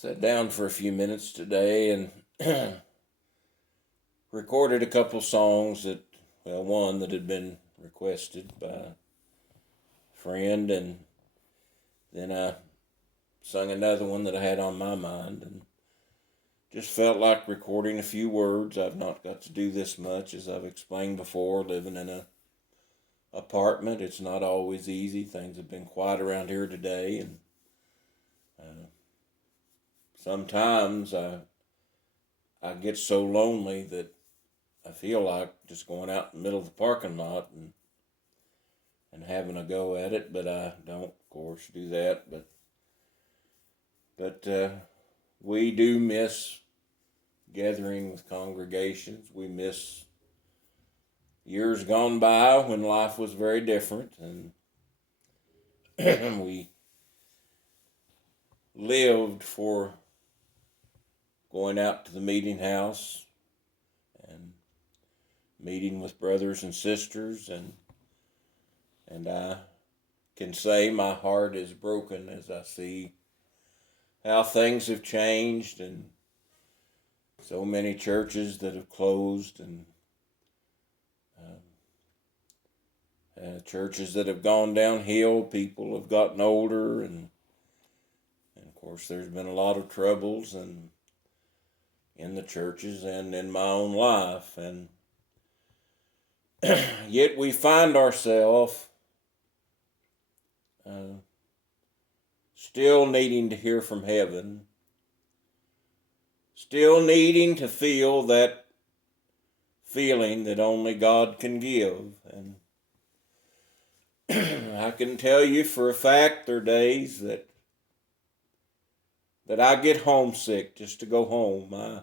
Sat down for a few minutes today and recorded a couple songs one that had been requested by a friend, and then I sung another one that I had on my mind, and just felt like recording a few words. I've not got to do this much, as I've explained before, living in a apartment. It's not always easy. Things have been quiet around here today, and sometimes I get so lonely that I feel like just going out in the middle of the parking lot and having a go at it, but I don't, of course, do that. But we do miss gathering with congregations. We miss years gone by when life was very different, and we lived for going out to the meeting house and meeting with brothers and sisters, and I can say my heart is broken as I see how things have changed, and so many churches that have closed, and churches that have gone downhill. People have gotten older, and of course there's been a lot of troubles and in the churches and in my own life, and yet we find ourselves still needing to hear from heaven, still needing to feel that feeling that only God can give. And I can tell you for a fact there are days that I get homesick just to go home.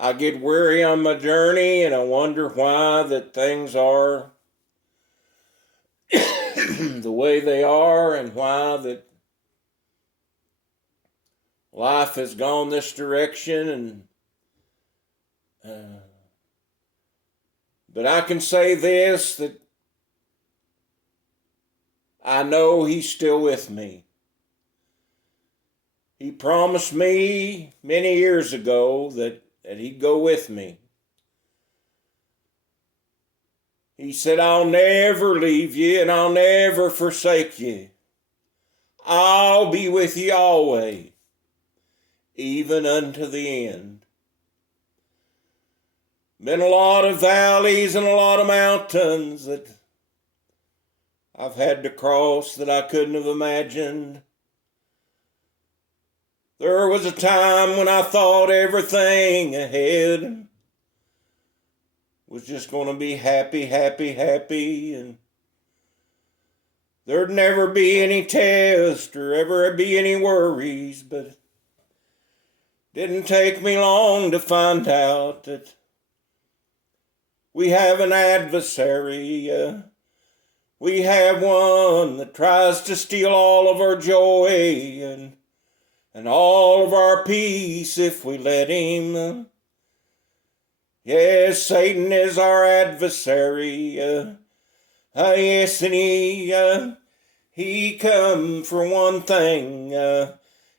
I get weary on my journey, and I wonder why that things are the way they are, and why that life has gone this direction. But I can say this, that I know He's still with me. He promised me many years ago that He'd go with me. He said, I'll never leave you and I'll never forsake you. I'll be with you always, even unto the end. Been a lot of valleys and a lot of mountains that I've had to cross that I couldn't have imagined. There was a time when I thought everything ahead was just going to be happy, happy, happy, and there'd never be any test or ever be any worries, but it didn't take me long to find out that we have an adversary. We have one that tries to steal all of our joy and all of our peace if we let him. Yes, Satan is our adversary. Yes, and he come for one thing.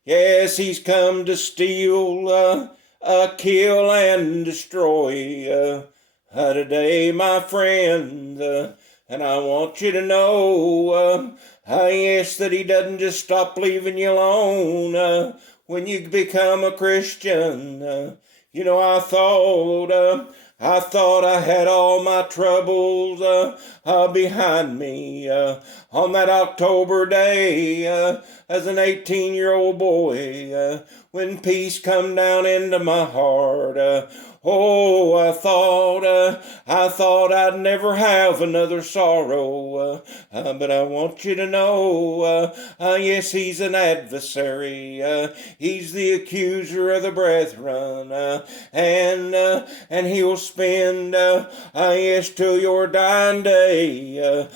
Yes, he's come to steal, kill, and destroy. Today, my friend, and I want you to know, yes, that he doesn't just stop leaving you alone when you become a Christian. You know, I thought I had all my troubles behind me on that October day as an 18-year-old boy when peace come down into my heart. Oh, I thought I'd never have another sorrow, but I want you to know, yes, he's an adversary. He's the accuser of the brethren, and he'll spend, yes, till your dying day,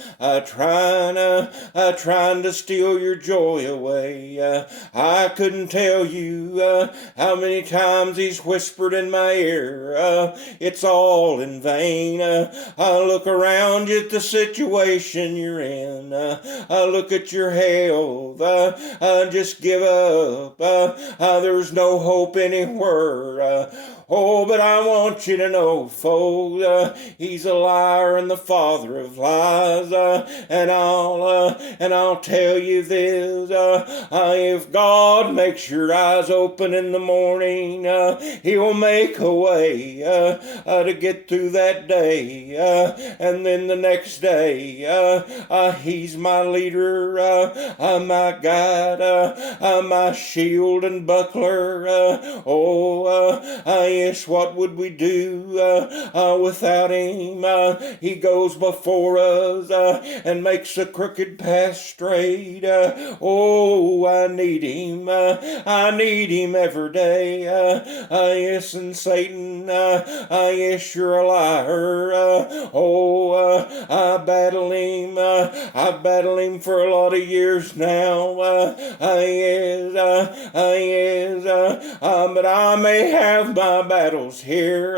trying to steal your joy away. I couldn't tell you do. How many times he's whispered in my ear, it's all in vain. Look around you at the situation you're in. Look at your health. Just give up. There's no hope anywhere. Oh, but I want you to know, folks, he's a liar and the father of lies. And I'll tell you this: if God makes your eyes open in the morning, He'll make a way to get through that day. And then the next day, He's my leader, my guide, my shield and buckler. Yes, what would we do without Him? He goes before us and makes a crooked path straight. I need Him. I need Him every day. Yes, and Satan, yes, you're a liar. I battle Him. I've battled Him for a lot of years now. Yes, but I may have my battles here,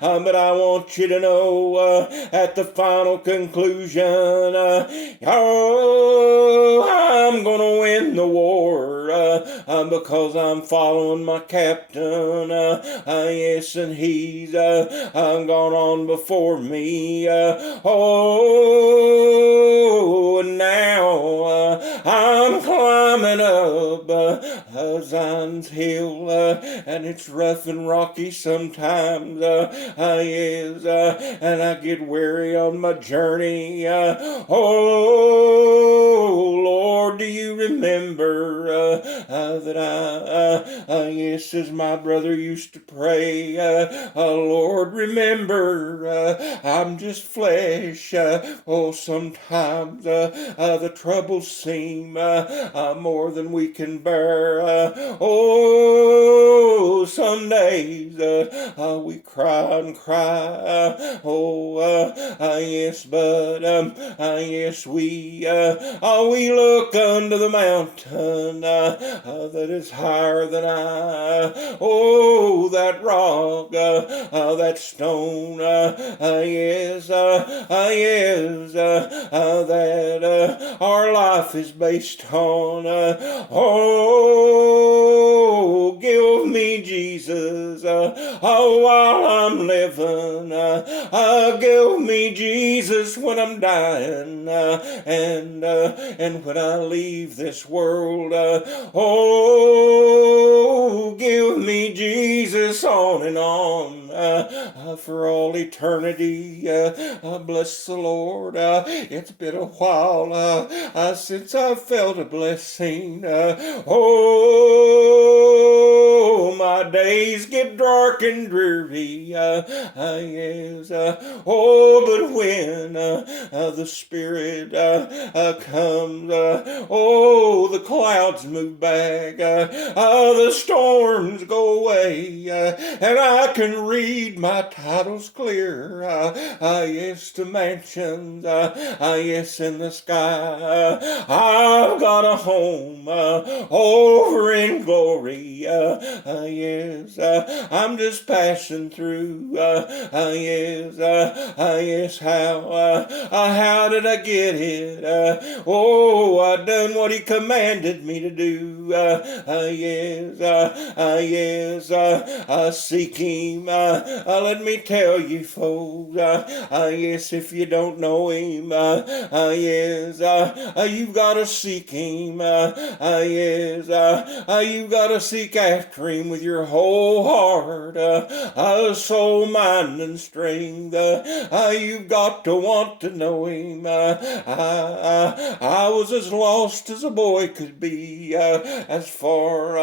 but I want you to know at the final conclusion, I'm gonna win the war because I'm following my captain. Yes, and he's gone on before me. And now I'm climbing up Zion's hill, and it's rough and rocky sometimes. Yes, and I get weary on my journey. Lord, do you remember that yes, as my brother used to pray, Lord, remember, I'm just flesh. Sometimes the troubles seem more than we can bear. Some days we cry and cry. Yes, but yes, we look unto the mountain that is higher than I. That rock, that stone, yes, yes, that our life is based on. Give me Jesus while I'm living. Give me Jesus when I'm dying, and when I leave this world. Give me Jesus on and on for all eternity. Bless the Lord. It's been a while since I felt a blessing. My days get dark and dreary. Yes. But when the Spirit comes, the clouds move back, the storms go away, and I can read my titles clear. Yes, to mansions, yes, in the sky. I've got a home over in glory. Yes, I'm just passing through. Yes, yes, how did I get it? I done what He commanded me to do. Yes, yes, seek Him. Let me tell you, folks. Yes, if you don't know Him, yes, you've got to seek Him. Yes, you've got to seek after Him with your whole heart, soul, mind, and strength. You've got to want to know Him. I was as lost as a boy could be, as far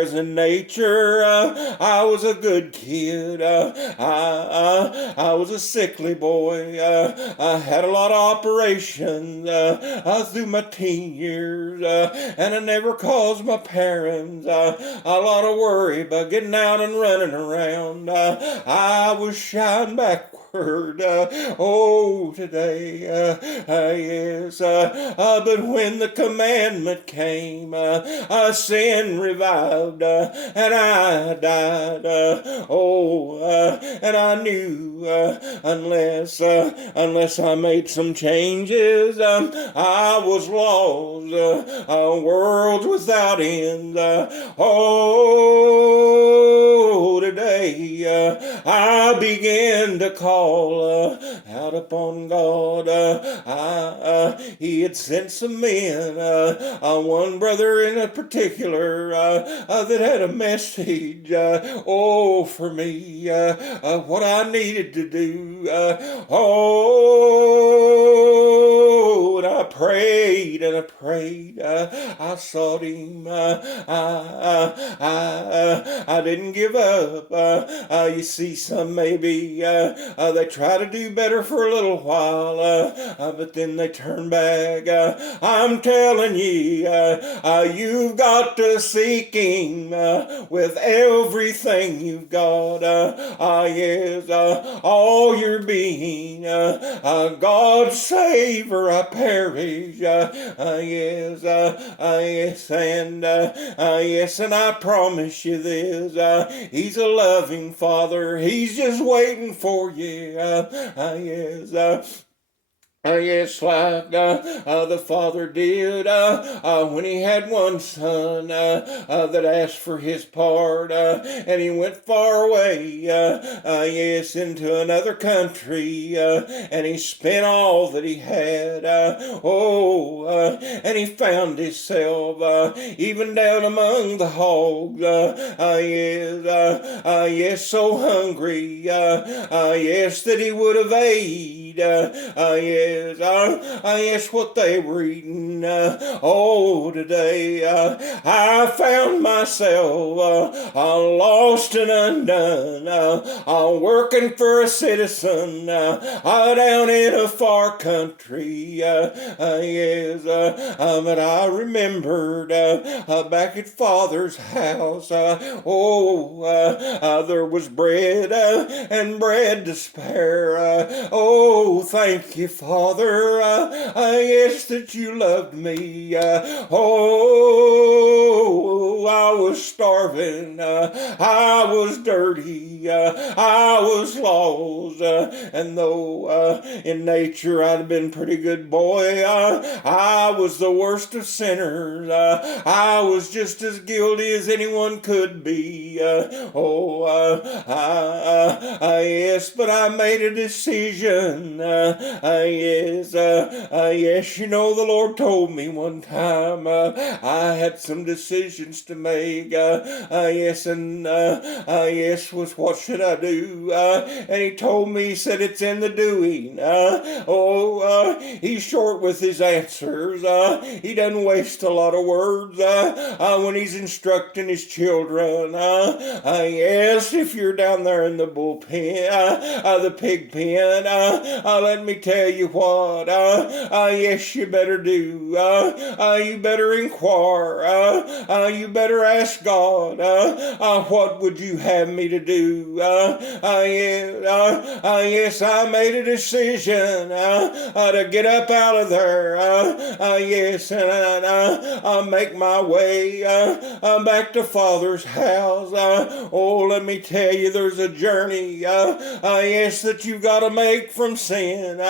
as in nature. I was a good kid. I was a sickly boy. I had a lot of operations through my teen years, and I never caused my parents a lot of worry about getting out and running around. I was shying backward word. Today, yes. But when the commandment came, sin revived, and I died. And I knew unless I made some changes, I was lost. Worlds without end. Today I began to call out upon God. He had sent some men, one brother in particular, that had a message, for me, what I needed to do. And I prayed and I prayed. I sought him. I didn't give up. You see, some maybe they try to do better for a little while, but then they turn back. I'm telling you, you've got to seek him with everything you've got. Yes, all your being. God save or I perish. Yes, and I promise you this, he's a loving Father. He's just waiting for you. Yes, like the father did when he had one son that asked for his part, and he went far away, yes, into another country, and he spent all that he had. And he found himself even down among the hogs. Yes, so hungry, yes, that he would have ate. Yes, what they were eating. Today I found myself lost and undone, working for a citizen down in a far country. But I remembered back at Father's house. There was bread and bread to spare. Thank you, Father. Yes, that you loved me. I was starving. I was dirty. I was lost. And though in nature I'd been a pretty good boy, I was the worst of sinners. I was just as guilty as anyone could be. Yes, but I made a decision. Yes, you know, the Lord told me one time I had some decisions to make. Yes, was what should I do? And he told me, he said, it's in the doing. He's short with his answers. He doesn't waste a lot of words when he's instructing his children. Yes, if you're down there in the bullpen, the pig pen, let me tell you what, yes, you better do. You better inquire. You better ask God, what would you have me to do? Yes, I made a decision to get up out of there. Yes, and I'll make my way back to Father's house. Let me tell you, there's a journey, yes, that you've got to make from sin.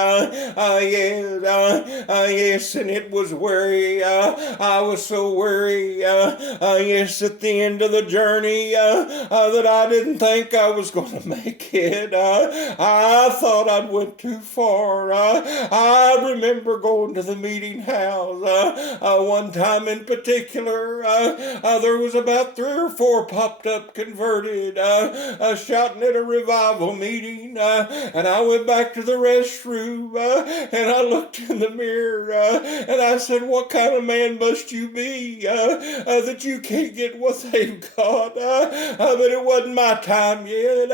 Yes, and it was weary. I was so weary. Yes, at the end of the journey, that I didn't think I was going to make it. I thought I'd went too far. I remember going to the meeting house. One time in particular, there was about 3 or 4 popped up converted, shouting at a revival meeting, and I went back to the restroom, and I looked in the mirror, and I said, what kind of man must you be, that you can't get what they've got? But it wasn't my time yet.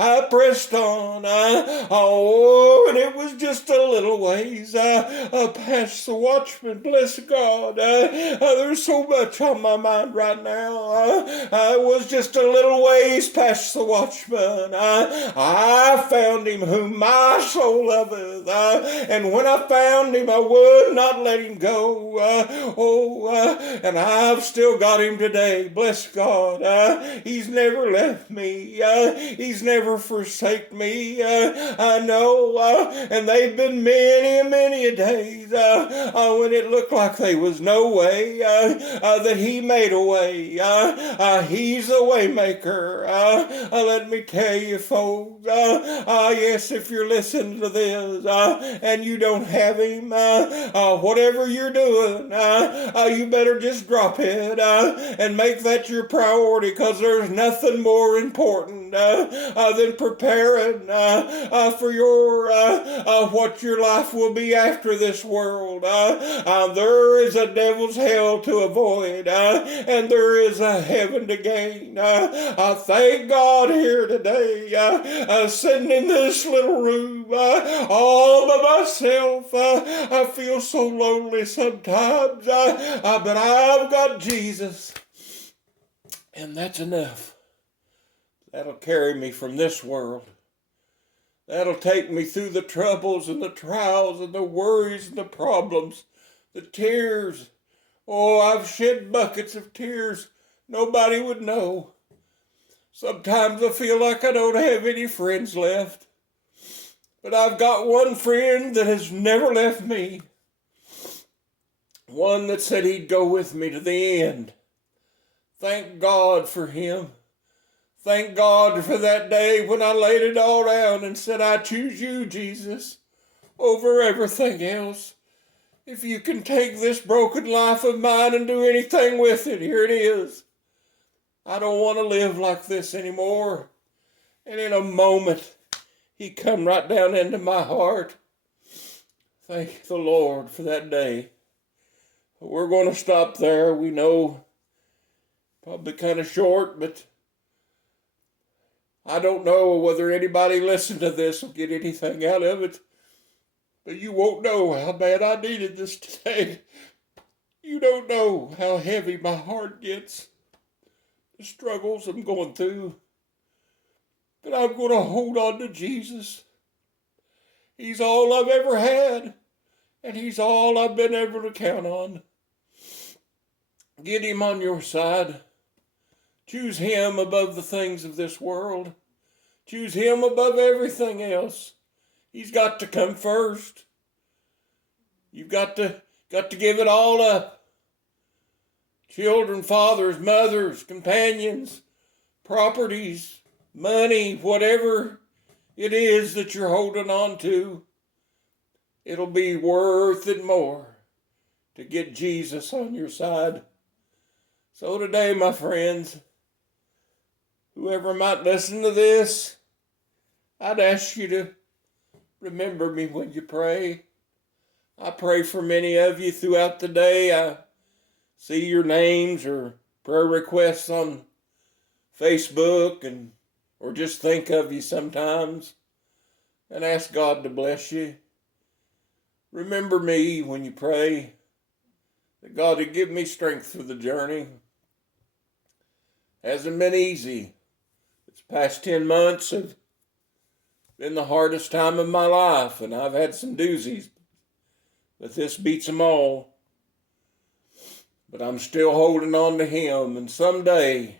I pressed on. town. Oh, and it was just a little ways past the watchman. Bless God. There's so much on my mind right now. It was just a little ways past the watchman. I found him whom my soul loveth. And when I found him, I would not let him go. And I've still got him today. Bless God. He's never left me. He's never forsaken me. I know. And they've been many a days when it looked like there was no way that he made a way. He's a way maker. Let me tell you, folks. Yes, if you're listening to this and you don't have him, whatever you're doing, you better just drop it and make that your priority, because there's nothing more important than preparing for your what your life will be after this world. There is a devil's hell to avoid, and there is a heaven to gain. I thank God here today, sitting in this little room all by myself. I feel so lonely sometimes, but I've got Jesus, and that's enough. That'll carry me from this world. That'll take me through the troubles and the trials and the worries and the problems, the tears. Oh, I've shed buckets of tears nobody would know. Sometimes I feel like I don't have any friends left. But I've got one friend that has never left me. One that said he'd go with me to the end. Thank God for him. Thank God for that day when I laid it all down and said, I choose you, Jesus, over everything else. If you can take this broken life of mine and do anything with it, here it is. I don't want to live like this anymore. And in a moment, he come right down into my heart. Thank the Lord for that day. We're going to stop there. We know, probably kind of short, but I don't know whether anybody listening to this will get anything out of it. But you won't know how bad I needed this today. You don't know how heavy my heart gets. The struggles I'm going through. But I'm going to hold on to Jesus. He's all I've ever had. And he's all I've been able to count on. Get him on your side. Choose him above the things of this world. Choose him above everything else. He's got to come first. You've got to give it all up. Children, fathers, mothers, companions, properties, money, whatever it is that you're holding on to, it'll be worth it more to get Jesus on your side. So today, my friends, whoever might listen to this, I'd ask you to remember me when you pray. I pray for many of you throughout the day. I see your names or prayer requests on Facebook or just think of you sometimes and ask God to bless you. Remember me when you pray, that God would give me strength for the journey. Hasn't been easy. This past 10 months have been the hardest time of my life, and I've had some doozies, but this beats them all. But I'm still holding on to him, and someday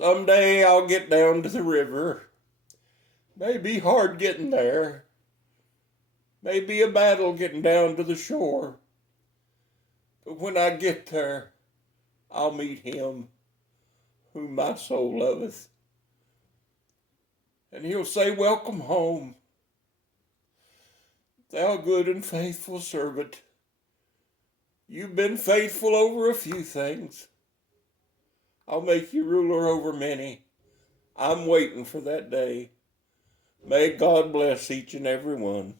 I'll get down to the river. May be hard getting there. May be a battle getting down to the shore. But when I get there, I'll meet him whom my soul loveth. And he'll say, welcome home, thou good and faithful servant. You've been faithful over a few things. I'll make you ruler over many. I'm waiting for that day. May God bless each and every one.